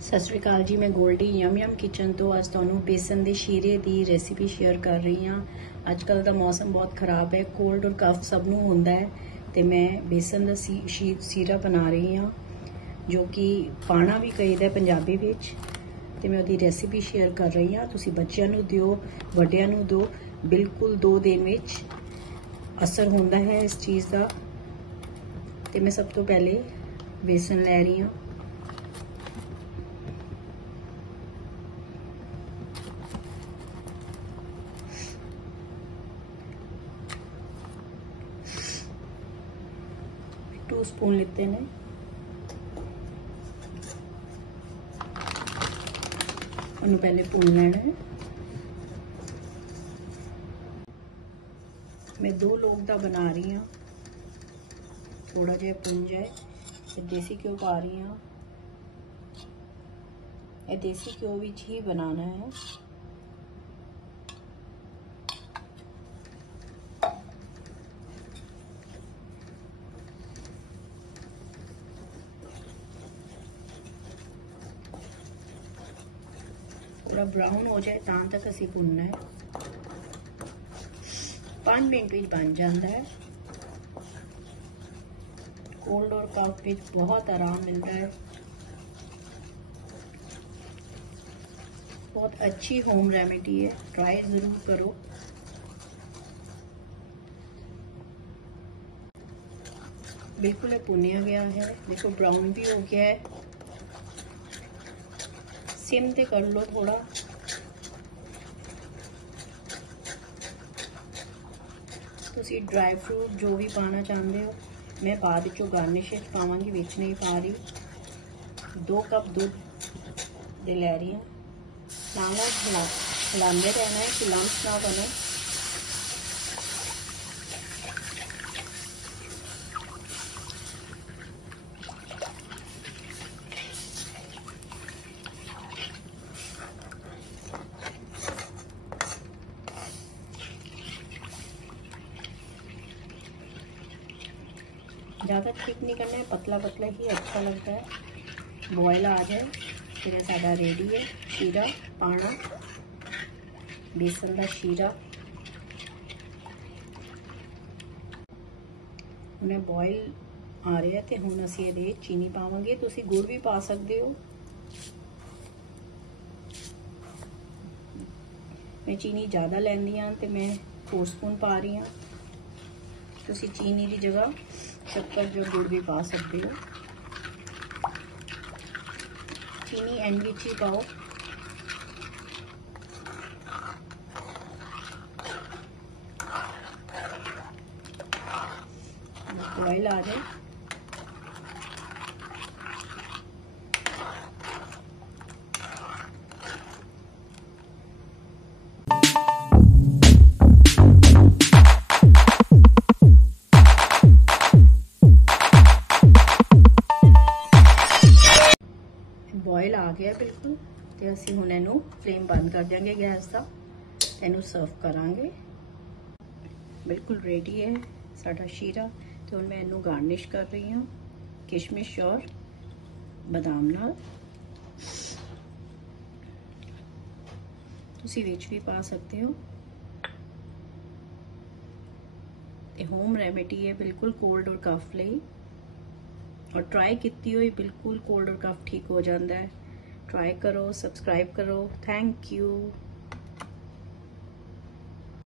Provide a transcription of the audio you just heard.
सत श्री अकाल जी। मैं गोल्डी यम यम किचन तो अज तुहानू बेसन के शीरे की रेसिपी शेयर कर रही हाँ। अजकल का मौसम बहुत खराब है, कोल्ड और कफ सबनों होंदा है, तो मैं बेसन का सीरा बना रही हाँ, जो कि पाना भी कहीदा है पंजाबी विच। तो मैं उसकी रेसिपी शेयर कर रही हाँ। तुसी बच्चों नूं दिओ, वड्डियां नूं दो, बिल्कुल 2 दिन विच असर होंदा है इस चीज़ का। तो मैं सब तो पहले बेसन लै रही हाँ। टू स्पून लिते ने। उन्हें पहले भून लेना है। मैं 2 लोग का बना रही हाँ, थोड़ा जिहा भुन जाए। देसी घ्यो पा रही हाँ। ये देसी घ्यो विच ही बनाना है। थोड़ा ब्राउन हो जाए तां तक असी भुनना है। 5 मिनट में बन जाता है। कोल्ड और कफ में बहुत आराम मिलता है। बहुत अच्छी होम रेमेडी है, ट्राई जरूर करो। बिल्कुल भुनिया गया है, देखो ब्राउन भी हो गया है। सिम ते कर लो थोड़ा। तुसी ड्राई फ्रूट जो भी पाना चाहते हो, मैं बाद विचों गार्निश पावांगी, विच नहीं पा रही। 2 कप दूध दे लै रही हूँ। नाल हिलाते रहना है कि लम्स ना बने। ज़्यादा थिक नहीं करना है, पतला पतला ही अच्छा लगता है। बॉयल आ जाए फिर साडा रेडी है शीरा पाना, बेसन का शीरा। उन्हें बॉयल आ रहा है तो हुण असीं इहदे चीनी पावांगे। तुसीं गुड़ भी पा सकते हो। मैं चीनी ज़्यादा लैंदी हाँ तो मैं 4 स्पून पा रही हाँ। तुसीं चीनी की जगह शक्कर जो गुड़ भी पा सकते हो। चीनी एंड विच ही पाओ। बॉयल आ जाए बॉयल आ गया बिल्कुल, तो असीं हुण इहनूं फ्लेम बंद कर देंगे गैस का। इहनूं सर्व करांगे। बिल्कुल रेडी है साडा शीरा। तो हुण मैं इहनूं गार्निश कर रही हूँ किशमिश और बादाम नाल। तुसीं विच भी पा सकते हो। ये होम रेमेडी है, बिल्कुल कोल्ड और कफ लई। और ट्राई की हुई बिल्कुल कोल्ड और कफ ठीक हो जाता है। ट्राई करो, सब्सक्राइब करो। Thank you.